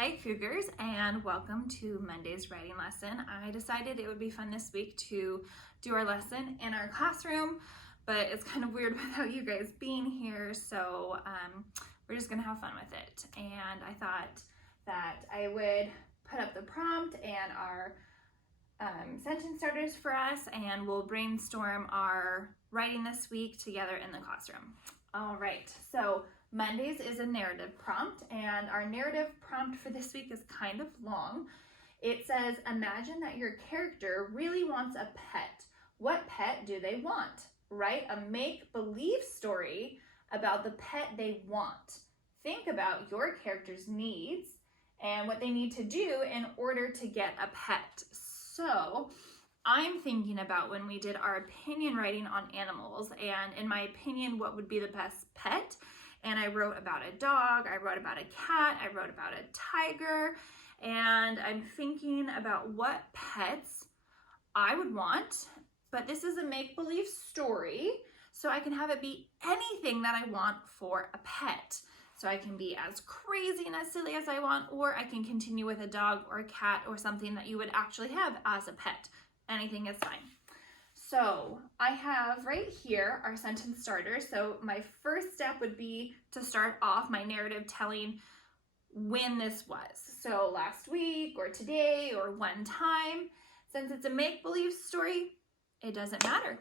Hi Cougars, and welcome to Monday's writing lesson. I decided it would be fun this week to do our lesson in our classroom, but it's kind of weird without you guys being here, so we're just gonna have fun with it. And I thought that I would put up the prompt and our sentence starters for us, and we'll brainstorm our writing this week together in the classroom. All right, so Mondays is a narrative prompt, and our narrative prompt for this week is kind of long. It says, imagine that your character really wants a pet. What pet do they want? Write a make-believe story about the pet they want. Think about your character's needs and what they need to do in order to get a pet. So I'm thinking about when we did our opinion writing on animals, and in my opinion, what would be the best pet? And I wrote about a dog, I wrote about a cat, I wrote about a tiger, and I'm thinking about what pets I would want, but this is a make-believe story, so I can have it be anything that I want for a pet. So I can be as crazy and as silly as I want, or I can continue with a dog or a cat or something that you would actually have as a pet. Anything is fine. So I have right here our sentence starter. So my first step would be to start off my narrative telling when this was. So last week or today or one time. Since it's a make-believe story, it doesn't matter.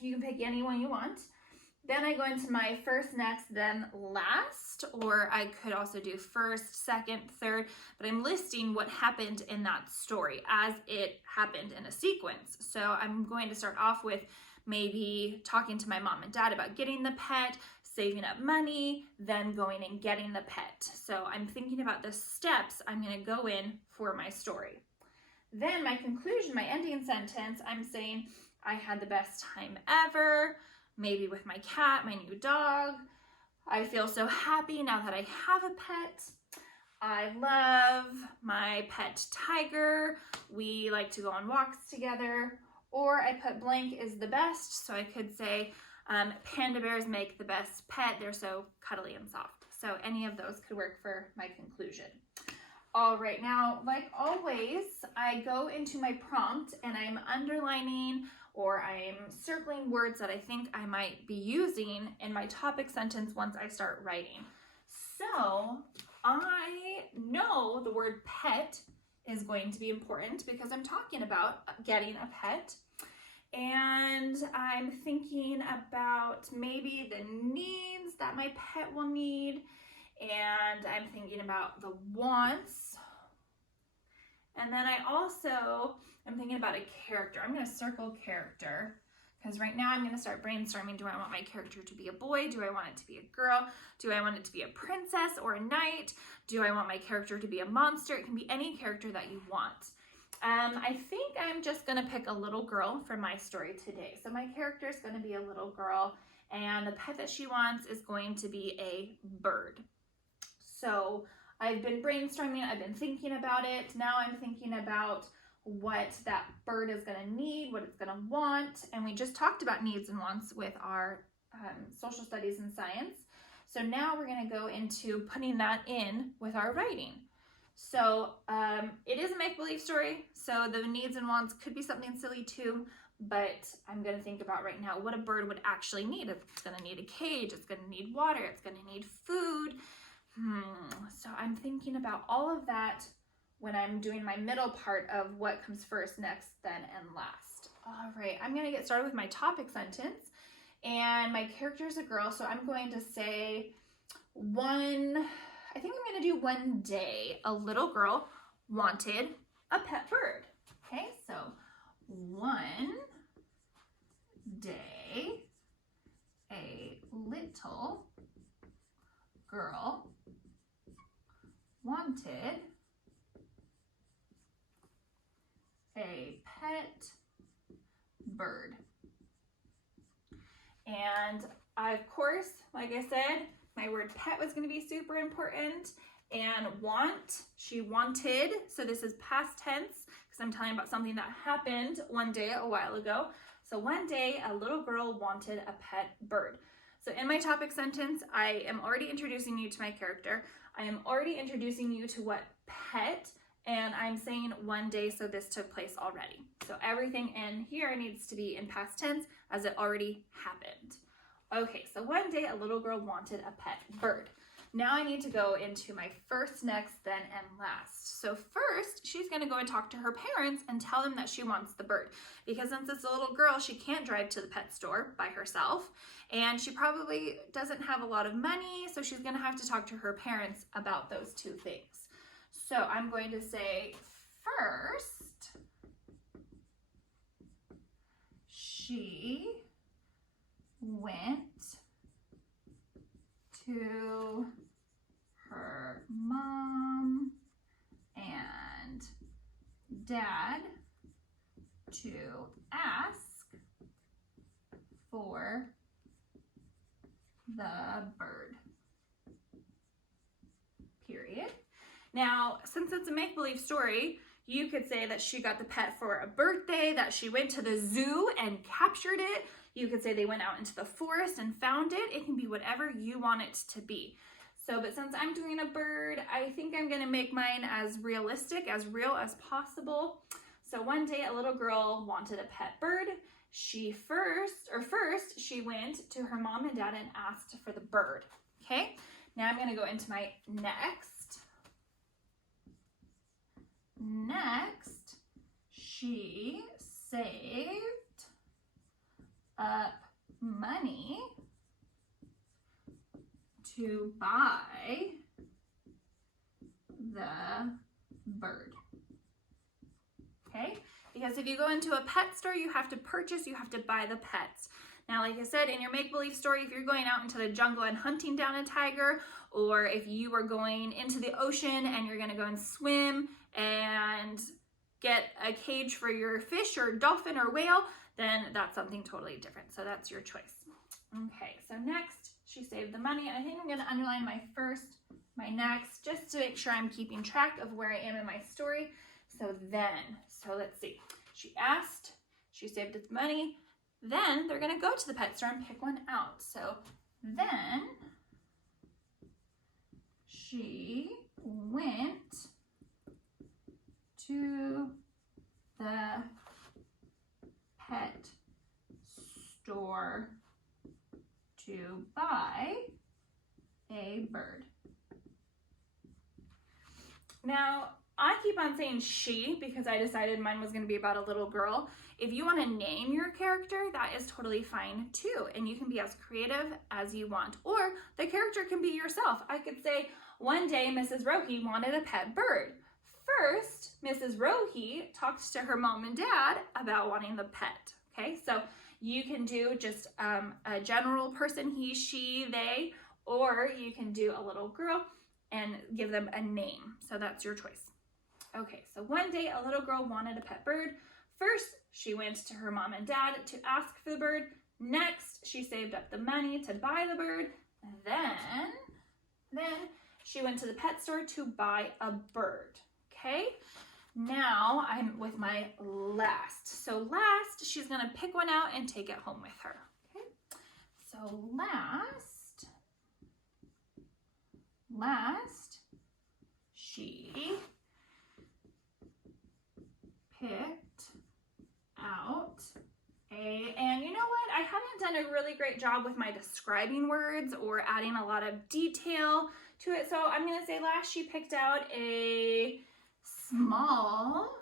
You can pick any one you want. Then I go into my first, next, then last, or I could also do first, second, third, but I'm listing what happened in that story as it happened in a sequence. So I'm going to start off with maybe talking to my mom and dad about getting the pet, saving up money, then going and getting the pet. So I'm thinking about the steps I'm going to go in for my story. Then my conclusion, my ending sentence, I'm saying I had the best time ever, maybe with my cat, my new dog. I feel so happy now that I have a pet. I love my pet tiger. We like to go on walks together. Or I put blank is the best, so I could say panda bears make the best pet. They're so cuddly and soft. So any of those could work for my conclusion. All right, now, like always, I go into my prompt and I'm underlining or I'm circling words that I think I might be using in my topic sentence once I start writing. So I know the word pet is going to be important because I'm talking about getting a pet. And I'm thinking about maybe the needs that my pet will need. And I'm thinking about the wants. And then I'm thinking about a character. I'm going to circle character because right now I'm going to start brainstorming. Do I want my character to be a boy? Do I want it to be a girl? Do I want it to be a princess or a knight? Do I want my character to be a monster? It can be any character that you want. I think I'm just going to pick a little girl for my story today. So my character is going to be a little girl, and the pet that she wants is going to be a bird. So I've been brainstorming, I've been thinking about it. Now I'm thinking about what that bird is going to need, what it's going to want. And we just talked about needs and wants with our social studies and science. So now we're going to go into putting that in with our writing. So it is a make-believe story. So the needs and wants could be something silly too. But I'm going to think about right now what a bird would actually need. It's going to need a cage. It's going to need water. It's going to need food. So I'm thinking about all of that when I'm doing my middle part of what comes first, next, then, and last. All right, I'm going to get started with my topic sentence. And my character is a girl, so I'm going to say one day a little girl wanted a pet bird. Okay, so one day a little girl wanted a pet bird. And of course, like I said, my word pet was going to be super important. And want, she wanted, so this is past tense because I'm telling about something that happened one day a while ago. So one day a little girl wanted a pet bird. So in my topic sentence, I am already introducing you to my character. I am already introducing you to what pet, and I'm saying one day, so this took place already. So everything in here needs to be in past tense as it already happened. Okay, so one day a little girl wanted a pet bird. Now I need to go into my first, next, then, and last. So first, she's gonna go and talk to her parents and tell them that she wants the bird. Because since it's a little girl, she can't drive to the pet store by herself. And she probably doesn't have a lot of money, so she's gonna have to talk to her parents about those two things. So I'm going to say, first, she went to her mom and dad to ask for the bird. Period. Now, since it's a make-believe story, you could say that she got the pet for a birthday, that she went to the zoo and captured it. You could say they went out into the forest and found it. It can be whatever you want it to be. So, but since I'm doing a bird, I think I'm gonna make mine as realistic, as real as possible. So one day a little girl wanted a pet bird. First, she went to her mom and dad and asked for the bird. Okay, now I'm gonna go into my next. Next, she saved up money to buy the bird. Okay, because if you go into a pet store, you have to purchase, you have to buy the pets. Now, like I said, in your make-believe story, if you're going out into the jungle and hunting down a tiger, or if you are going into the ocean and you're gonna go and swim and get a cage for your fish or dolphin or whale, then that's something totally different. So that's your choice. Okay, so next, she saved the money. And I think I'm gonna underline my first, my next, just to make sure I'm keeping track of where I am in my story. So let's see. She asked, she saved the money, then they're gonna go to the pet store and pick one out. So then she went to the pet store to buy a bird. Now, I keep on saying she because I decided mine was going to be about a little girl. If you want to name your character, that is totally fine too. And you can be as creative as you want. Or the character can be yourself. I could say, one day Mrs. Rohi wanted a pet bird. First, Mrs. Rohi talks to her mom and dad about wanting the pet. Okay, so you can do just a general person, he, she, they, or you can do a little girl and give them a name. So that's your choice. Okay, so one day a little girl wanted a pet bird. First, she went to her mom and dad to ask for the bird. Next, she saved up the money to buy the bird. Then she went to the pet store to buy a bird. Okay, now I'm with my last. So last, she's gonna pick one out and take it home with her. Okay, so last, she picked out and you know what? I haven't done a really great job with my describing words or adding a lot of detail to it. So I'm gonna say last, she picked out a small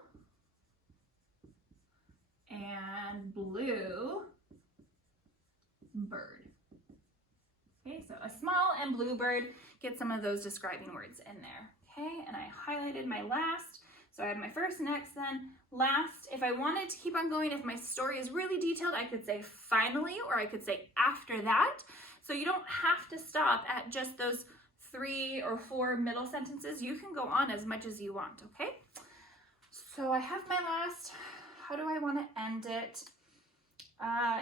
and blue bird. Okay, so a small and blue bird, get some of those describing words in there. Okay, and I highlighted my last. So I have my first, next, then last. If I wanted to keep on going, if my story is really detailed, I could say finally, or I could say after that. So you don't have to stop at just those 3 or 4 middle sentences. You can go on as much as you want, okay? So I have my last. How do I want to end it?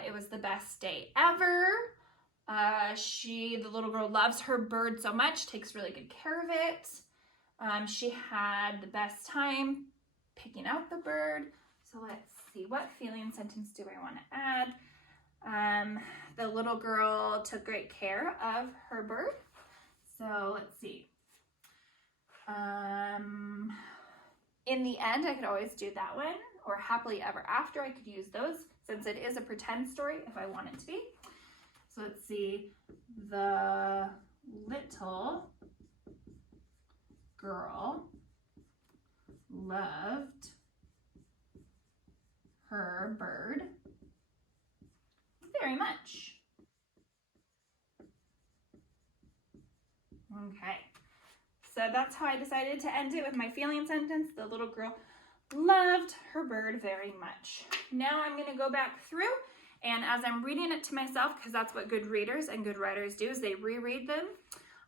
It was the best day ever. The little girl loves her bird so much, takes really good care of it. She had the best time picking out the bird. So let's see, what feeling sentence do I want to add? The little girl took great care of her bird. So let's see. In the end, I could always do that one, or happily ever after. I could use those since it is a pretend story if I want it to be. So let's see. The little girl loved her bird very much. Okay, so that's how I decided to end it with my feeling sentence. The little girl loved her bird very much. Now I'm going to go back through, and as I'm reading it to myself, because that's what good readers and good writers do, is they reread them,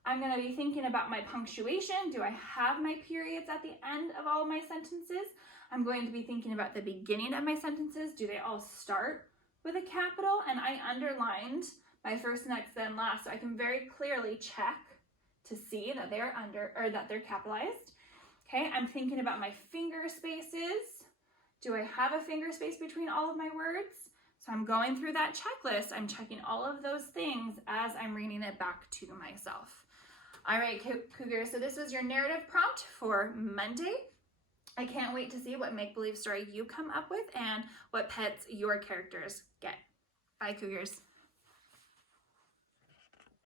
I'm going to be thinking about my punctuation. Do I have my periods at the end of all of my sentences? I'm going to be thinking about the beginning of my sentences. Do they all start with a capital? And I underlined my first, next, then last, so I can very clearly check to see that they're that they're capitalized. Okay, I'm thinking about my finger spaces. Do I have a finger space between all of my words? So I'm going through that checklist. I'm checking all of those things as I'm reading it back to myself. All right, Cougars, so this was your narrative prompt for Monday. I can't wait to see what make-believe story you come up with and what pets your characters get. Bye, Cougars.